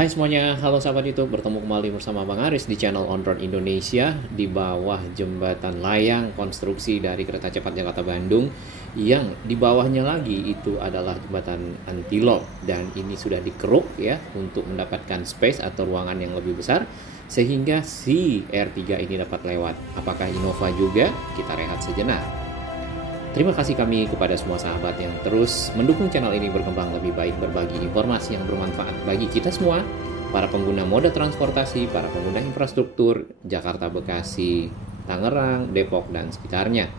Hai semuanya, halo sahabat YouTube, bertemu kembali bersama Bang Aris di channel On Road Indonesia di bawah jembatan layang konstruksi dari kereta cepat Jakarta Bandung yang di bawahnya lagi itu adalah jembatan anti-lock dan ini sudah dikeruk ya untuk mendapatkan space atau ruangan yang lebih besar sehingga si R3 ini dapat lewat. Apakah Innova juga? Kita rehat sejenak. Terima kasih kami kepada semua sahabat yang terus mendukung channel ini berkembang lebih baik, berbagi informasi yang bermanfaat bagi kita semua, para pengguna moda transportasi, para pengguna infrastruktur, Jakarta, Bekasi, Tangerang, Depok, dan sekitarnya.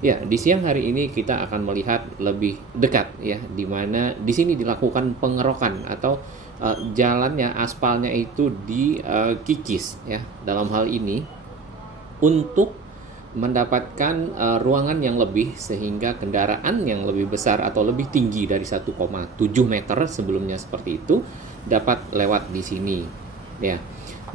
Ya, di siang hari ini kita akan melihat lebih dekat ya, di mana di sini dilakukan pengerokan atau jalannya, aspalnya itu dikikis ya, dalam hal ini untuk mendapatkan ruangan yang lebih sehingga kendaraan yang lebih besar atau lebih tinggi dari 1,7 meter sebelumnya seperti itu dapat lewat di sini ya.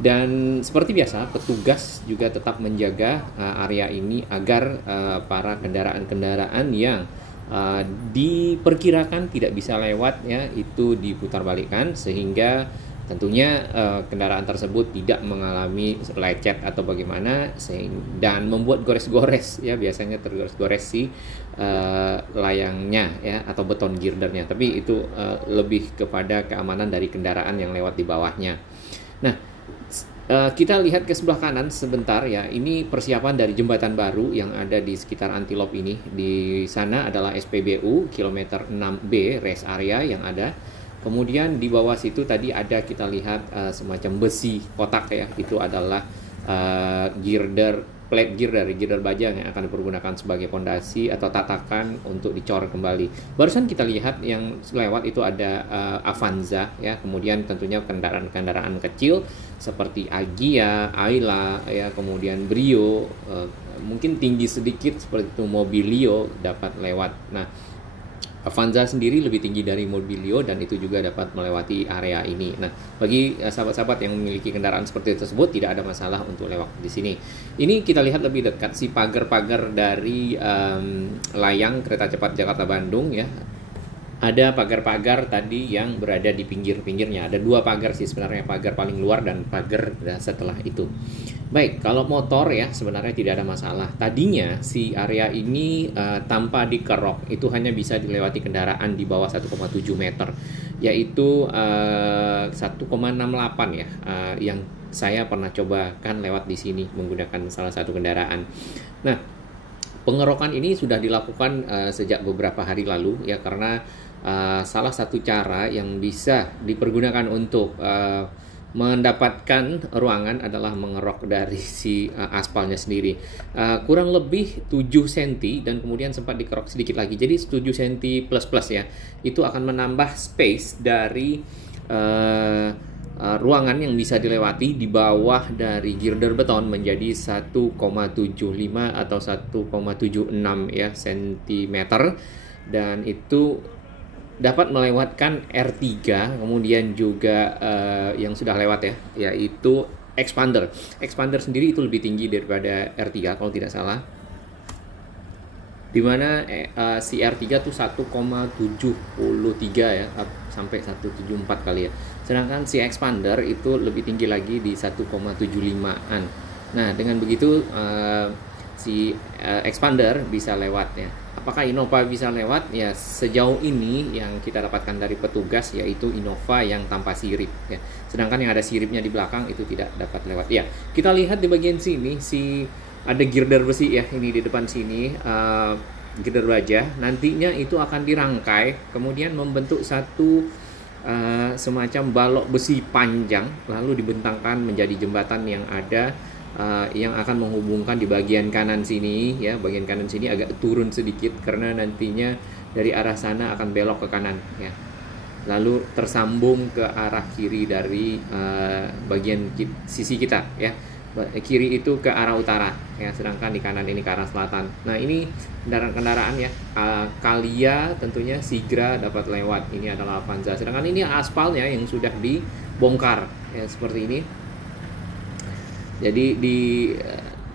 Dan seperti biasa petugas juga tetap menjaga area ini agar para kendaraan-kendaraan yang diperkirakan tidak bisa lewat ya itu diputarbalikkan sehingga tentunya kendaraan tersebut tidak mengalami lecet atau bagaimana dan membuat gores-gores ya, biasanya tergores-gores si layangnya ya atau beton girdernya, tapi itu lebih kepada keamanan dari kendaraan yang lewat di bawahnya. Nah, kita lihat ke sebelah kanan sebentar ya, ini persiapan dari jembatan baru yang ada di sekitar Antilop ini. Di sana adalah SPBU kilometer 6B rest area yang ada. Kemudian di bawah situ tadi ada kita lihat semacam besi kotak ya, itu adalah plate girder baja yang akan dipergunakan sebagai pondasi atau tatakan untuk dicor kembali. Barusan kita lihat yang lewat itu ada Avanza ya, kemudian tentunya kendaraan-kendaraan kecil seperti Agya, Ayla ya, kemudian Brio, mungkin tinggi sedikit seperti itu Mobilio dapat lewat. Nah, Avanza sendiri lebih tinggi dari Mobilio dan itu juga dapat melewati area ini. Nah, bagi sahabat-sahabat yang memiliki kendaraan seperti tersebut tidak ada masalah untuk lewat di sini. Ini kita lihat lebih dekat si pagar-pagar dari layang kereta cepat Jakarta Bandung ya. Ada pagar-pagar tadi yang berada di pinggir-pinggirnya. Ada dua pagar sih sebenarnya, pagar paling luar dan pagar setelah itu. Baik, kalau motor ya sebenarnya tidak ada masalah. Tadinya si area ini tanpa dikerok itu hanya bisa dilewati kendaraan di bawah 1,7 meter, yaitu 1,68 ya, yang saya pernah coba kan lewat di sini menggunakan salah satu kendaraan. Nah, pengerokan ini sudah dilakukan sejak beberapa hari lalu ya, karena salah satu cara yang bisa dipergunakan untuk mendapatkan ruangan adalah mengerok dari si aspalnya sendiri. Kurang lebih 7 cm dan kemudian sempat dikerok sedikit lagi. Jadi 7 cm plus ya. Itu akan menambah space dari ruangan yang bisa dilewati di bawah dari girder beton menjadi 1,75 atau 1,76 ya cm, dan itu dapat melewatkan R3, kemudian juga yang sudah lewat ya, yaitu expander. Expander sendiri itu lebih tinggi daripada R3 kalau tidak salah, dimana si R3 tuh 1,73 ya sampai 1,74 kali ya, sedangkan si expander itu lebih tinggi lagi di 1,75an. Nah, dengan begitu si expander bisa lewat ya. Apakah Innova bisa lewat? Ya, sejauh ini yang kita dapatkan dari petugas yaitu Innova yang tanpa sirip ya. Sedangkan yang ada siripnya di belakang itu tidak dapat lewat. Ya, kita lihat di bagian sini ada girder besi ya, ini di depan sini girder baja. Nantinya itu akan dirangkai kemudian membentuk satu semacam balok besi panjang lalu dibentangkan menjadi jembatan yang ada yang akan menghubungkan di bagian kanan sini ya. Bagian kanan sini agak turun sedikit karena nantinya dari arah sana akan belok ke kanan ya, lalu tersambung ke arah kiri dari bagian sisi kita ya. Kiri itu ke arah utara ya, sedangkan di kanan ini ke arah selatan. Nah, ini kendaraan-kendaraan ya, Kalia tentunya Sigra dapat lewat. Ini adalah Avanza, sedangkan ini aspalnya yang sudah dibongkar ya, seperti ini. Jadi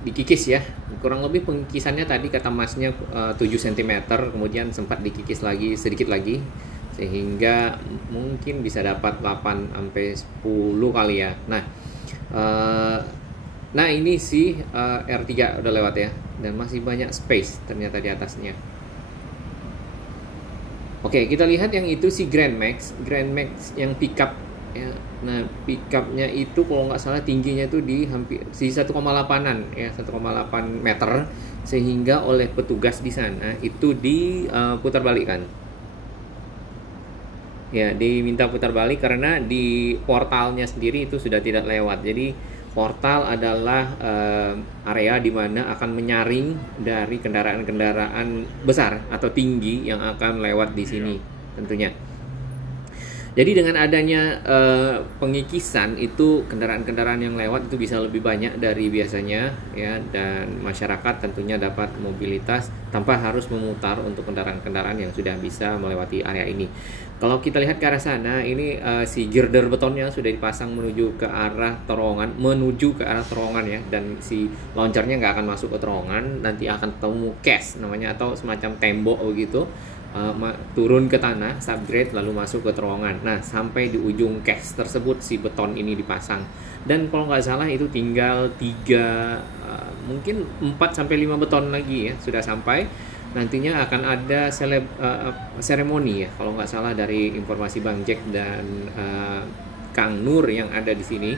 dikikis ya, kurang lebih pengikisannya tadi kata masnya 7 cm, kemudian sempat dikikis lagi sedikit lagi sehingga mungkin bisa dapat 8 sampai 10 kali ya. Nah ini sih R3 udah lewat ya, dan masih banyak space ternyata di atasnya. Oke, kita lihat yang itu si Grand Max yang pickup ya. Nah, pickupnya itu kalau nggak salah tingginya itu di hampir di 1,8-an ya, 1,8 meter, sehingga oleh petugas di sana itu diputar balikan. Ya, diminta putar balik karena di portalnya sendiri itu sudah tidak lewat. Jadi portal adalah area di mana akan menyaring dari kendaraan-kendaraan besar atau tinggi yang akan lewat di sini tentunya. Jadi dengan adanya pengikisan itu kendaraan-kendaraan yang lewat itu bisa lebih banyak dari biasanya ya, dan masyarakat tentunya dapat mobilitas tanpa harus memutar untuk kendaraan-kendaraan yang sudah bisa melewati area ini. Kalau kita lihat ke arah sana, ini si girder betonnya sudah dipasang menuju ke arah terowongan, ya, dan si launchernya nggak akan masuk ke terowongan, nanti akan ketemu cache namanya atau semacam tembok begitu. Turun ke tanah, subgrade, lalu masuk ke terowongan. Nah, sampai di ujung cache tersebut si beton ini dipasang. Dan kalau nggak salah itu tinggal 3, mungkin 4 sampai 5 beton lagi ya sudah sampai. Nantinya akan ada seremoni ya, kalau nggak salah dari informasi Bang Jack dan Kang Nur yang ada di sini.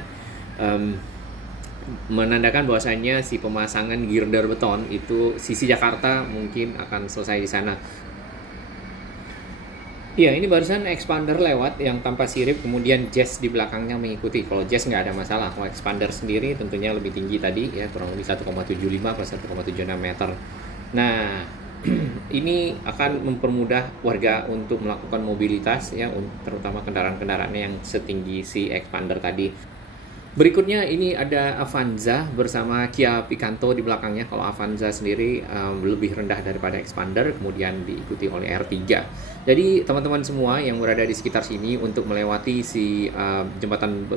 Menandakan bahwasanya si pemasangan girder beton itu sisi Jakarta mungkin akan selesai di sana. Iya, ini barusan expander lewat yang tanpa sirip, kemudian Jazz di belakangnya mengikuti. Kalau Jazz nggak ada masalah, kalau expander sendiri tentunya lebih tinggi tadi ya, kurang lebih 1,75 per 1,76 meter. Nah, ini akan mempermudah warga untuk melakukan mobilitas ya, terutama kendaraan-kendaraan yang setinggi si expander tadi. Berikutnya ini ada Avanza bersama Kia Picanto di belakangnya. Kalau Avanza sendiri lebih rendah daripada expander, kemudian diikuti oleh R3. Jadi teman-teman semua yang berada di sekitar sini untuk melewati si jembatan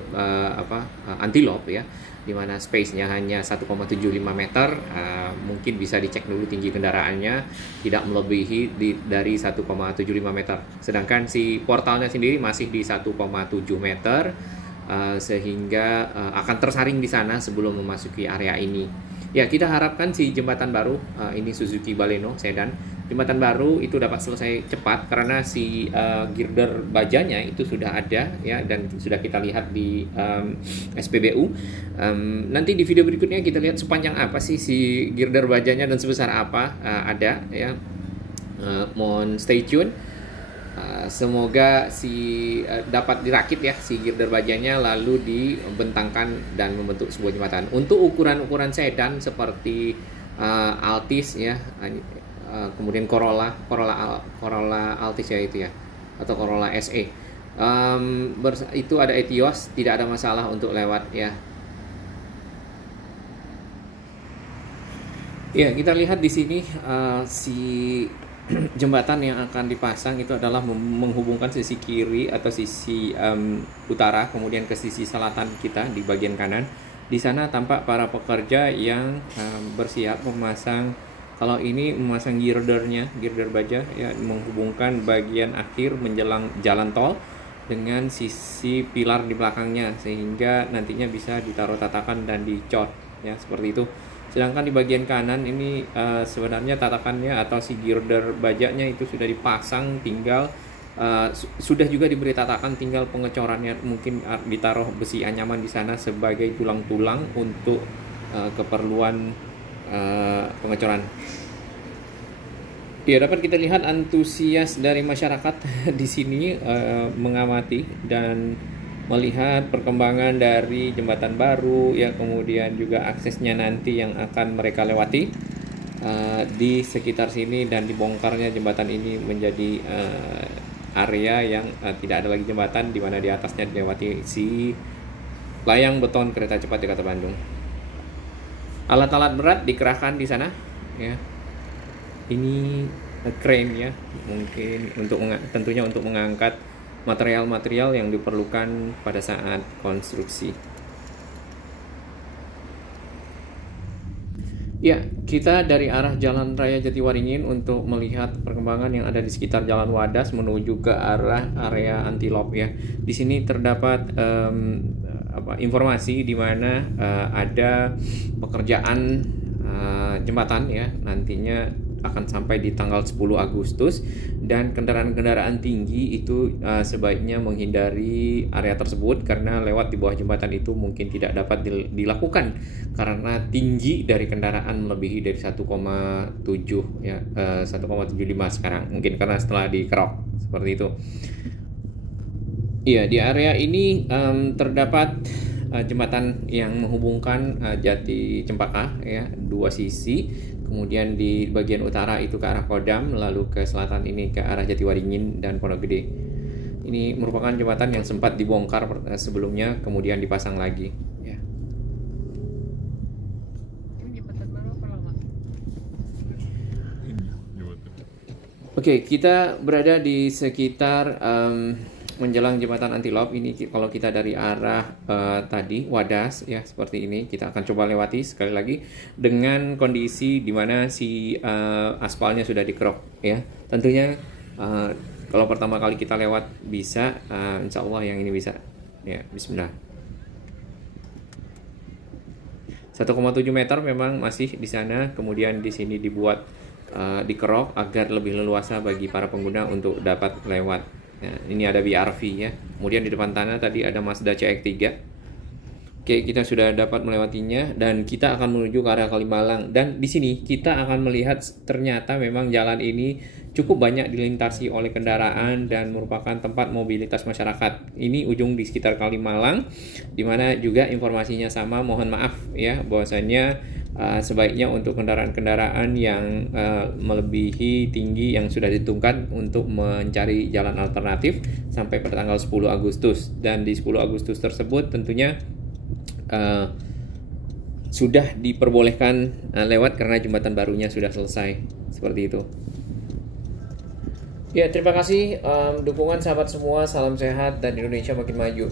Antelope ya, di mana space-nya hanya 1,75 meter, mungkin bisa dicek dulu tinggi kendaraannya tidak melebihi dari 1,75 meter. Sedangkan si portalnya sendiri masih di 1,7 meter. Sehingga akan tersaring di sana sebelum memasuki area ini. Ya, kita harapkan si jembatan baru, ini Suzuki Baleno sedan, jembatan baru itu dapat selesai cepat karena si girder bajanya itu sudah ada ya, dan sudah kita lihat di SPBU. Nanti di video berikutnya kita lihat sepanjang apa sih si girder bajanya dan sebesar apa ada ya. Mohon stay tune. Semoga dapat dirakit ya si girder bajanya, lalu dibentangkan dan membentuk sebuah jembatan. Untuk ukuran-ukuran sedan seperti Altis ya, kemudian Corolla Altis ya itu ya, atau Corolla SE, itu ada Etios, tidak ada masalah untuk lewat ya. Ya, kita lihat di sini si jembatan yang akan dipasang itu adalah menghubungkan sisi kiri atau sisi utara, kemudian ke sisi selatan kita di bagian kanan. Di sana tampak para pekerja yang bersiap memasang, kalau ini memasang girder baja ya, menghubungkan bagian akhir menjelang jalan tol dengan sisi pilar di belakangnya, sehingga nantinya bisa ditaruh tatakan dan dicor ya, seperti itu. Sedangkan di bagian kanan ini sebenarnya tatakannya atau si girder bajanya itu sudah dipasang, tinggal sudah juga diberi tatakan, tinggal pengecorannya, mungkin ditaruh besi anyaman di sana sebagai tulang-tulang untuk keperluan pengecoran. Ya, dapat kita lihat antusias dari masyarakat di sini mengamati dan melihat perkembangan dari jembatan baru ya, kemudian juga aksesnya nanti yang akan mereka lewati di sekitar sini, dan dibongkarnya jembatan ini menjadi area yang tidak ada lagi jembatan, di mana di atasnya dilewati si layang beton kereta cepat di Kota Bandung. Alat-alat berat dikerahkan di sana ya. Ini crane ya, mungkin tentunya untuk mengangkat material-material yang diperlukan pada saat konstruksi. Ya, kita dari arah Jalan Raya Jatiwaringin untuk melihat perkembangan yang ada di sekitar Jalan Wadas menuju ke arah area Antilop ya. Di sini terdapat informasi di mana ada pekerjaan jembatan ya, nantinya akan sampai di tanggal 10 Agustus dan kendaraan-kendaraan tinggi itu sebaiknya menghindari area tersebut karena lewat di bawah jembatan itu mungkin tidak dapat dilakukan karena tinggi dari kendaraan melebihi dari 1,7 ya, 1,75 sekarang mungkin karena setelah dikerok seperti itu. Iya, di area ini terdapat jembatan yang menghubungkan Jati Cempaka ya, dua sisi. Kemudian di bagian utara itu ke arah Kodam, lalu ke selatan ini ke arah Jatiwaringin dan Pondok Gede. Ini merupakan jembatan yang sempat dibongkar sebelumnya, kemudian dipasang lagi. Ya. Oke, kita berada di sekitar menjelang jembatan Antilop. Ini kalau kita dari arah tadi Wadas ya seperti ini, kita akan coba lewati sekali lagi dengan kondisi di mana si aspalnya sudah dikerok ya. Tentunya kalau pertama kali kita lewat bisa, insya Allah yang ini bisa ya. Bismillah. 1,7 meter memang masih di sana, kemudian di sini dibuat dikerok agar lebih leluasa bagi para pengguna untuk dapat lewat. Ya, ini ada BRV ya. Kemudian di depan tanah tadi ada Mazda CX-3. Oke, kita sudah dapat melewatinya dan kita akan menuju ke arah Kalimalang. Dan di sini kita akan melihat ternyata memang jalan ini cukup banyak dilintasi oleh kendaraan dan merupakan tempat mobilitas masyarakat. Ini ujung di sekitar Kalimalang, di mana juga informasinya sama. Mohon maaf ya, bahwasanya sebaiknya untuk kendaraan-kendaraan yang melebihi tinggi yang sudah ditentukan untuk mencari jalan alternatif sampai pada tanggal 10 Agustus. Dan di 10 Agustus tersebut tentunya sudah diperbolehkan lewat karena jembatan barunya sudah selesai. Seperti itu. Ya, terima kasih dukungan sahabat semua. Salam sehat dan Indonesia makin maju.